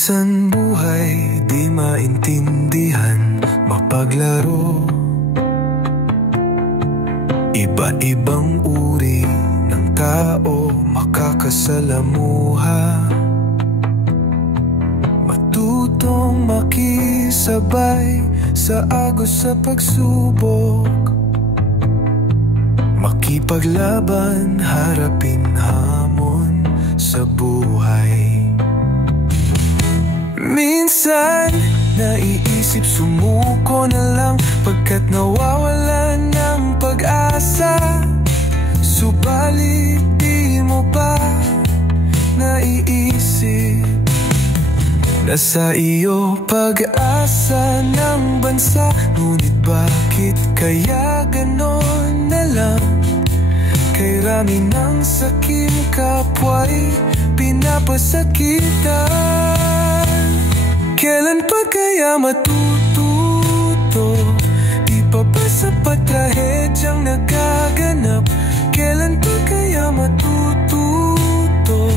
Minsan buhay di maintindihan, mapaglaro. Iba-ibang uri ng tao makakasalamuha. Matutong makisabay sa agos sa pagsubok. Makipaglaban, harapin hamon sa buhay. Minsan naiisip sumuko na lang, pagkat nawawalan ng pag-asa. Subalit di mo ba naiisip na sa iyo pag-asa ng bansa? Ngunit bakit kaya ganon na lang? Kay rami ng sakim kapwa'y pinapasakitan. Kailan pa kaya matututo? Di pa ba sapat trahedyang nagaganap? Kailan pa kaya matututo?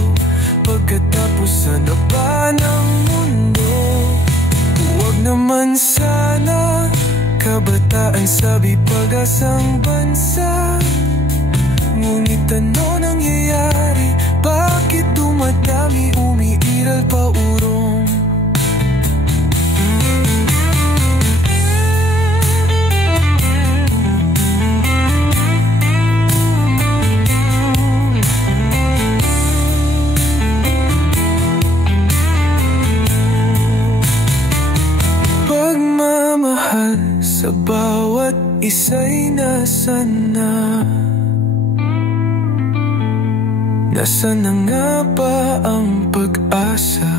Pagkatapos na ba ng mundo? Huwag naman sana kabataan, sabi pag-asang bansa. Ngunit ano nangyayari? Bakit dumadami, umiiral pa urong? Pagmamahal sa bawat isa'y nasan na? Nasaan na nga ba ang pag-asa?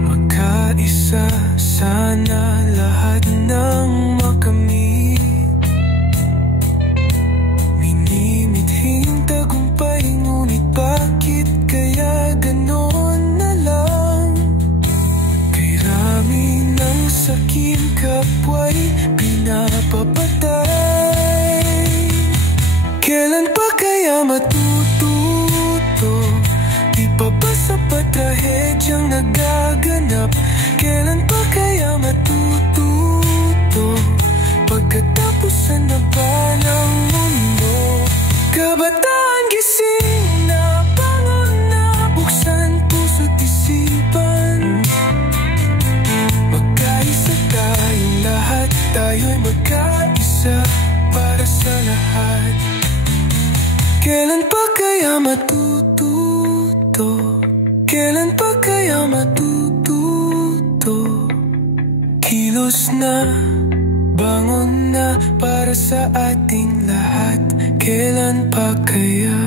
Magkaisa sana lahat ng makamit. Minimithing tagumpay, ngunit bakit kaya ganon na lang? Kay rami ng sakim kapwa'y pinapapatay. Kailan pa kaya matututo? Di pa ba sapat trahedyang nagaganap? Kailan pa kaya matututo? Pagkatapos na ba ng mundo? Kabataan gising na, bangon na, buksan puso't isipan. Magkaisa tayong lahat, tayo'y magkaisa para sa lahat. Kailan pa kaya matututo? Kailan pa kaya matututo? Kilos na, bangon na para sa ating lahat. Kailan pa kaya?